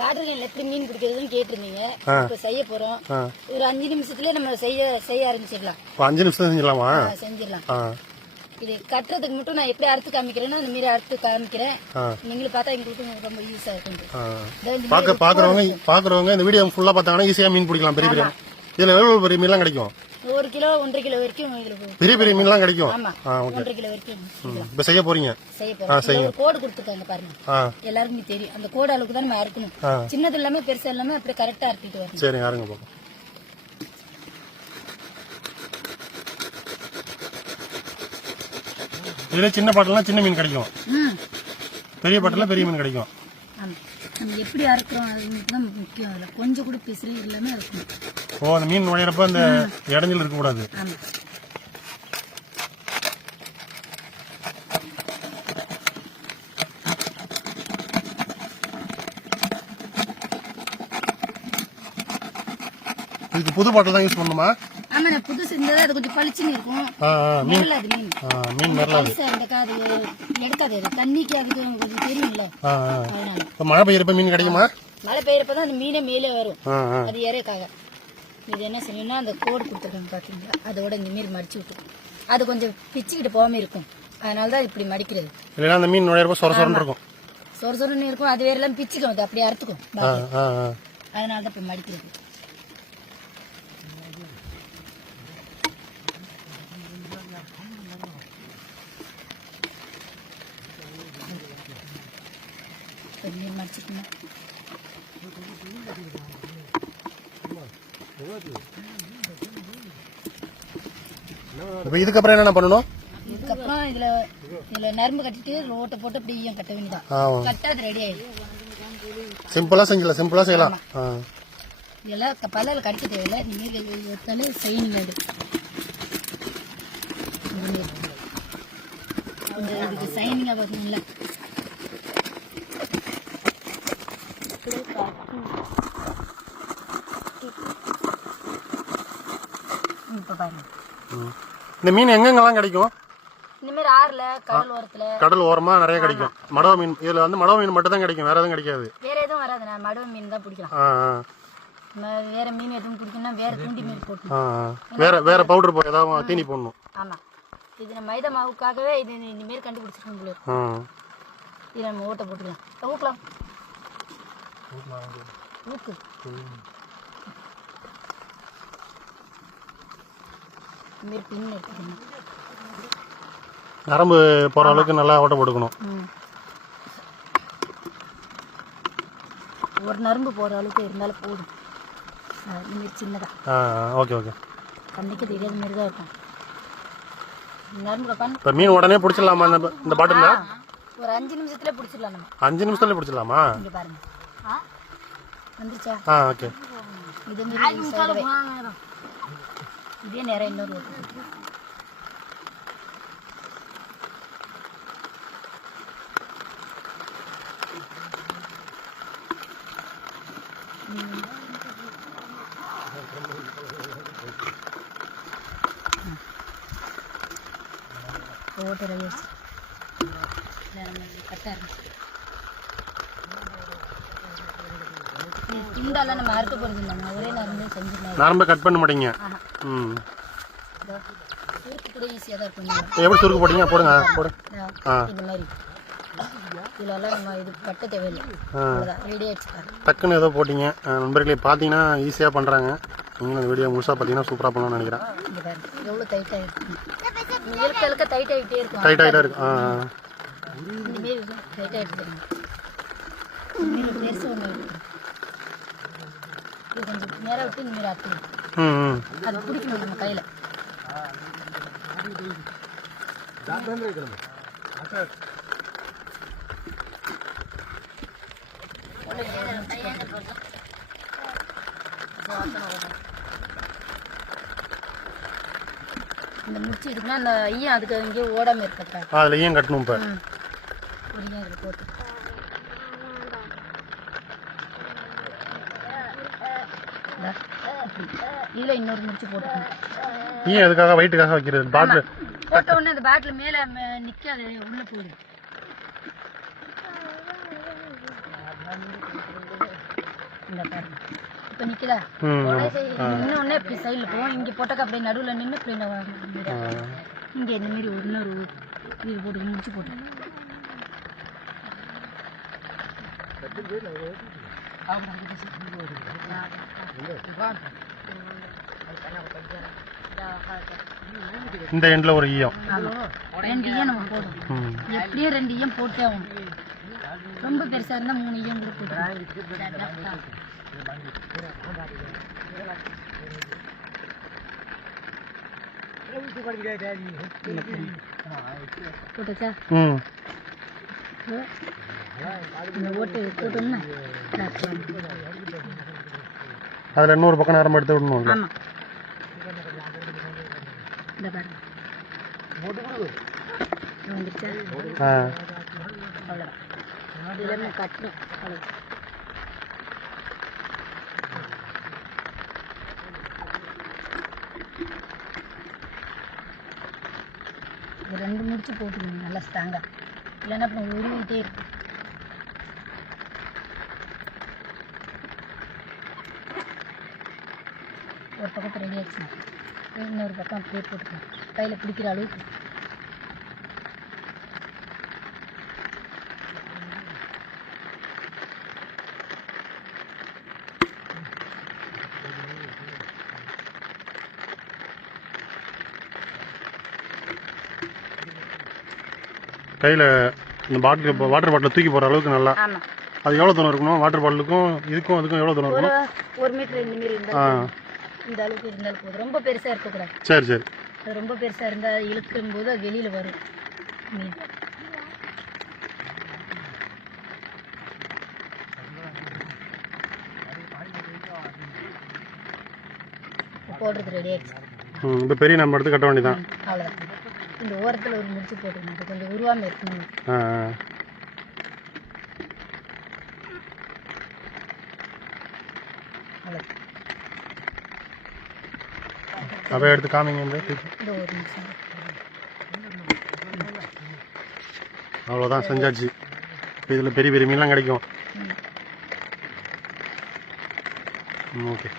Water கேன்ல எப்படி மீன் பிடிக்கிறதுன்னு கேட்டிருந்தீங்க. இப்ப செய்ய போறோம். ஒரு 5 நிமிஷத்துல நம்ம செய்ய ஆரம்பிச்சிடலாம். 5 நிமிஷம் செஞ்சிடலாமா? செஞ்சிடலாம். இது கட்டுறதுக்கு மட்டும் நான் எப்படி அறுத்து காமிக்கிறேன்னா அந்த மாதிரி அறுத்து காமிக்கிறேன். நீங்களும் பார்த்தா எங்களுக்கு ரொம்ப ஈஸியா இருக்கும். பாக்குறவங்க இந்த வீடியோ ஃபுல்லா பார்த்தாங்கன்னா ஈஸியா மீன் பிடிக்கலாம். பெரிய பெரிய இதுல எவ்வளவு பெரிய மீன்லாம் கிடைக்கும்? 1 கிலோ 1.5 கிலோ வரைக்கும் பெரிய பெரிய மீன்லாம் கிடைக்கும். ஆமா 1.5 கிலோ வரைக்கும். இப்ப செய்ய போறீங்க? ஒரு கோடு கொடுத்துருக்காங்க பாருங்க, எல்லாருக்குமே தெரியும். அந்த கோடு அளவுக்கு தான் நம்ம அறுக்கணும். சின்னது எல்லாமே பெருசா எல்லாமே அப்படியே கரெக்டா அறுத்திட்டு வரணும். சரி, அறுங்க பாப்போம். இதுல சின்ன பாட்டெல்லாம் சின்ன மீன் கிடைக்கும், பெரிய பாட்டெல்லாம் பெரிய மீன் கிடைக்கும். நம்ம எப்படி அறுக்கிறோம் அதுதான் முக்கியம். அதுல கொஞ்சம் கூட பிசிறி எல்லாமே இருக்கணும். அந்த மீன் நுழையிறப்ப அந்த இடைஞ்சல் இருக்க கூடாது. இதுக்கு புது பாட்டில் தான் யூஸ் பண்ணணுமா? ஆமா, புதுசு இருந்தா அது கொஞ்சம் பளிச்சுன்னு இருக்கும். மீன் நல்லாது எடுக்காது, தண்ணிக்கு அதுக்கு கொஞ்சம் தெரியும்ல. மழை பெய்யறப்ப மீன் கிடைக்குமா? மழை பெய்யறப்பதான் அந்த மீனே மேலே வரும். அது இறக்காக இது என்ன செய்யணும்னா அந்த கோடு கொடுத்துருக்காங்க பாத்தீங்களா, அதோட இந்த மீன் மடிச்சு விட்டு அது கொஞ்சம் பிச்சுக்கிட்டு போகாம இருக்கும். அதனாலதான் இப்படி மடிக்கிறது. இல்லைன்னா அந்த மீன் நுழையிறப்ப சொரசொரன்னு இருக்கும். சொரசொரன்னு இருக்கும். அது வேற எல்லாம் பிச்சுக்கும், அது அப்படியே அறுத்துக்கும். அதனாலதான் இப்ப மடிக்கிறது. மீன் மடிச்சுக்கணும். இதுக்கப்புறம் என்ன பண்ணணும்? இதுக்கப்புறம் இதுல நரம்பு கட்டிட்டு ரோட்டை போட்டு அப்படி ஈயம் கட்ட வேண்டியதான். கட்டா அது ரெடி ஆயிடும். சிம்பிளா செஞ்சலாம், சிம்பிளா செய்யலாம். இதெல்லாம் பல்லால கடிக்க தேவையில்லை. நீங்க ஒத்தாலே செய்யணும். அது கொஞ்சம் இதுக்கு சைனிங்கா பாத்தீங்களா? இந்த மீன் எங்கெங்கெல்லாம் கிடைக்கும்? இந்த மாதிரி ஆறுல, கடல் ஓரத்துல, கடல் ஓரமா நிறைய கிடைக்கும். மடவ மீன் இதுல வந்து மடவ மீன் மட்டும் தான் கிடைக்கும், வேற எதுவும் கிடைக்காது. வேற எதுவும் வராது. நான் மடவ மீன் தான் பிடிக்கலாம். வேற மீன் எதுவும் பிடிக்கணும்னா வேற தூண்டி மீன் போட்டு வேற பவுடர் போய் ஏதாவது தீனி போடணும். ஆமா, இது நம்ம மைதா மாவுக்காகவே இது இந்த மாதிரி கண்டுபிடிச்சிருக்கோம் போல. இது நம்ம ஓட்ட போட்டுக்கலாம். ஊக்கலாம் ஊக்கு. இந்த மாதிரி பின் எடுத்துக்கணும். நரம்பு போற அளவுக்கு நல்லா ஓட்ட போட்டுக்கணும். ஒரு நரம்பு போற அளவுக்கு இருந்தாலும் போதும். இந்த மாதிரி சின்னதா. Okay okay. கண்ணுக்கு தெரியாத மாதிரி தான் இருக்கும். நரம்பு கப்பான். இப்ப மீன் உடனே பிடிச்சிடலாமா இந்த பாட்டில்ல? ஒரு 5 நிமிஷத்துல பிடிச்சிடலாம். நம்ம 5 நிமிஷத்துல பிடிச்சிடலாமா? இங்க பாருங்க. வந்துச்சா? ஓகே. இது மாதிரி இதே நேரம் இன்னொரு ஓட்டரை கட்டா இருக்கு. துண்டாலாம் நம்ம அறுக்க போறது இல்லைங்க, ஒரே நேரம் செஞ்சிடலாம். நரம்பு கட் பண்ண மாட்டீங்க? சுருக்கு கூட ஈஸியா தான் இருக்கும். எப்படி சுருக்கு போட்டீங்க? போடுங்க போடு. இந்த மாதிரி இதெல்லாம் நம்ம இது கட்ட தேவையில்லை. ரெடி ஆயிடுச்சு. டக்குன்னு ஏதோ போட்டீங்க. நண்பர்களே பார்த்தீங்கன்னா ஈஸியாக பண்ணுறாங்க. நீங்களும் இந்த வீடியோ முழுசாக பார்த்தீங்கன்னா சூப்பராக பண்ணலாம்னு நினைக்கிறேன். எவ்வளோ டைட்டாக இருக்கு, இழுக்க டைட் ஆகிட்டே இருக்கும். டைட்டாக இருக்கு. இனிமேல் டைட்டாக எடுத்துருங்க. இனிமேல் பெருசு ஒன்று எடுத்துருங்க. இது கொஞ்சம் நேரம் விட்டு இனிமேல் அறுத்துணும். அது பிடிக்கணும் நம்ம கையில். இந்த முடிச்சு இருக்குன்னா அந்த ஐயா அதுக்கு இங்கே ஓடாம இருக்கட்டா, அதுல ஏன் கட்டணும்? இப்ப ஒரு ஏன் இதுல போட்டு இல்ல இன்னொரு முடிச்சு போட்டுக்கணும். ஏன் அதுக்காக வெயிட்டுக்காக வைக்கிறது? பாட்டில் போட்ட உடனே அந்த பாட்டில் மேல நிக்காது, உள்ள போயிடும். இந்த பாருங்க இப்போ நிற்குதா இன்னொன்னே இப்படி சைடில் போவோம் இங்கே போட்டாக்கா அப்படியே நடுவில் நின்று இப்படி இங்கே இந்த மாரி இன்னொரு இது போட்டு முடிச்சு போட்டு இந்த எண்ட்ல ஒரு ஈயம் 2 ஈயம் நம்ம போடுவோம் எப்படியும் 2 ஈயம் போட்டே ஆகணும் ரொம்ப பெருசா இருந்தா 3 ஈயம் கூட போட்டுக்கலாம் போட்டா இந்த ஓட்டு போட்டோம்னா அதில் இன்னொரு பக்கம் நேரம் எடுத்து விடணும். ஆமாம் இந்த பாருங்க வந்துருச்சா அவ்வளோதான் இதெல்லாம் கட்டணும் அவ்வளோ இது 2 முடிச்சு போட்டுக்கணும் நல்லா ஸ்ட்ராங்காக இல்லைன்னா அப்புறம் உருவிட்டே இருக்கும் ஒரு பக்கத்தை ரெடி ஆச்சுன்னா இன்னொரு பக்கம் அப்படியே போட்டுக்கலாம் கையில் பிடிக்கிற அளவுக்கு கையில் இந்த வாட்டர் பாட்டில் தூக்கி போகிற அளவுக்கு நல்லா. ஆமாம் அது எவ்வளோ தூரம் இருக்கணும்? வாட்டர் பாட்டிலுக்கும் இதுக்கும் அதுக்கும் எவ்வளோ தூரம் இருக்கணும்? 1 மீட்டர் இந்த மாரி இருந்தால் இந்த அளவுக்கு இருந்தாலும் போதும். ரொம்ப பெருசாக இருக்கக்கூடாது. சரி சரி. அது ரொம்ப பெருசாக இருந்தால் இழுக்கும் போது அது வெளியில் வரும் மீன். போடுறது ரெடி ஆயிடுச்சு. இப்போ பெரிய நம்ம எடுத்து கட்ட வேண்டியதான். அவ்வளோதான். இந்த ஓரத்தில் ஒரு முடிச்சு போட்டுக்கணும். அது கொஞ்சம் உருவாமல் இருக்கணும். அப்படியே எடுத்து காமிங்க. இந்த ஒரு நிமிஷம். அவ்வளோதான், செஞ்சாச்சு. இதில் பெரிய பெரிய மீன்லாம் கிடைக்கும். ஓகே.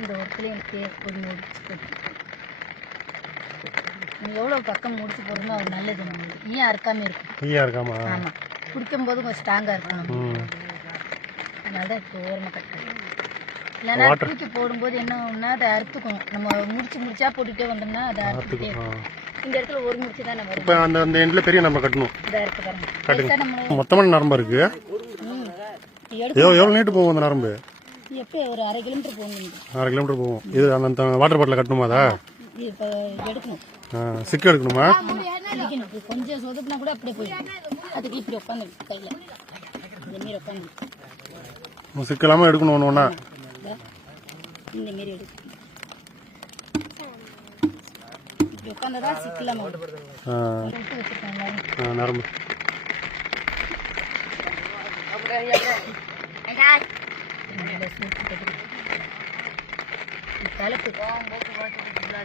இந்த ஒருத்தலையும் எனக்கு ஒரு முடிச்சு போட்டு நீங்கள் எவ்வளோ பக்கம் முடிச்சு போடுறோமோ அது நல்லது. நம்மளுக்கு ஈயா இருக்காமல் இருக்கும். ஈயா இருக்காமா? ஆமாம். குடிக்கும் போது கொஞ்சம் ஸ்ட்ராங்காக இருக்கணும். அதனால தான் இப்போ ஓரமாக கட்டுறோம். இல்லைன்னா தூக்கி போடும்போது என்ன ஆகும்னா அதை அறுத்துக்கணும். நம்ம முடிச்சா போட்டுகிட்டே வந்தோம்னா அதை அறுத்துக்கிட்டே இருக்கும். இந்த இடத்துல ஒரு முடிச்சு தான் நம்ம இப்போ அந்த எண்டில் பெரிய நம்ம கட்டணும். இதாக இருக்கு பாருங்க. மொத்தமான நரம்பு இருக்கு. எவ்வளோ நீட்டு போகும் அந்த நரம்பு? எப்போ ஒரு 1/2 கிலோமீட்டர் போகணும். 1/2 கிலோமீட்டர் போகும். இது அந்த வாட்டர் பாட்டில் கட்டணுமா? அதா இப்போ எடுக்கணும். சிக்கு எடுக்கணுமா? கொஞ்சம் சொதுப்புனா கூட அப்படியே போயிடும். அதுக்கு இப்படி உட்காந்து கையில் இந்த மாரி உட்காந்து சிக்கு இல்லாமல் எடுக்கணும். ஒன்று ஒன்றா இந்த மாரி எடுக்கணும். இப்படி உட்காந்துதான் சிக்கு இல்லாமல் வச்சுருக்காங்க நரம்பு.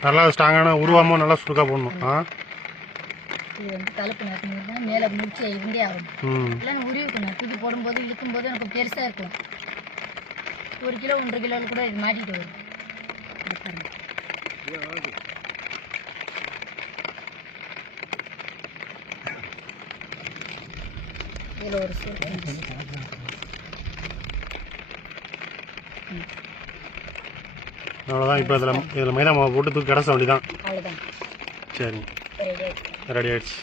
நல்லா ஸ்ட்ராங்கான உருவாம நல்லா சுருக்கா போடணும். இது வந்து தலைப்பு நட்டுனா மேலே முடிச்சு இருந்தே ஆகணும். இல்லைன்னு உருவிக்கணும். தூக்கி போடும்போது இழுக்கும் போது எனக்கு பெருசாக இருக்கும். 1 கிலோ 1.5 கிலோவில் கூட இது மாட்டிட்டு வரும். இதில் ஒரு சுருக்கு அவ்வளோதான். இப்போ இதில் மைதா மாவு போட்டு தூக்கி கிடச்ச வேண்டியதான். அவ்வளோதான். சரி, ரெடி ஆயிடுச்சு.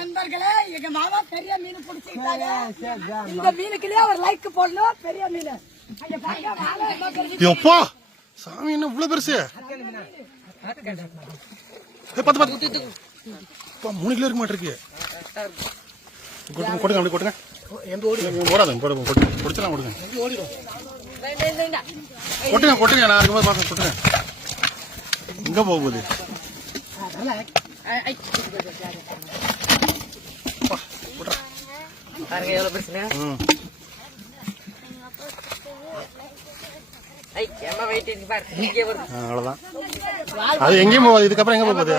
நண்பர்களே, எங்க மாமா பெரிய மீன் பிடிச்சிருக்காங்க. இந்த மீனுக்குள்ளே ஒரு லைக் போடணும். பெரிய மீன் எப்பா சாமி, என்ன இவ்வளவு பெருசு? 3 கிலோ இருக்க மாட்டிருக்கு. கொடுங்க அப்படி கொடுங்க. ஓடாதுங்க, கொடுத்துலாம் கொடுங்க. கொட்டுங்க, நான் இருக்கும்போது பார்க்க கொட்டுங்க. எங்க போகுது? பாருங்க எவ்வளவு பிரச்சனை. அவ்வளவுதான். அது எங்கேயும் போகாது. இதுக்கப்புறம் எங்க போகுது?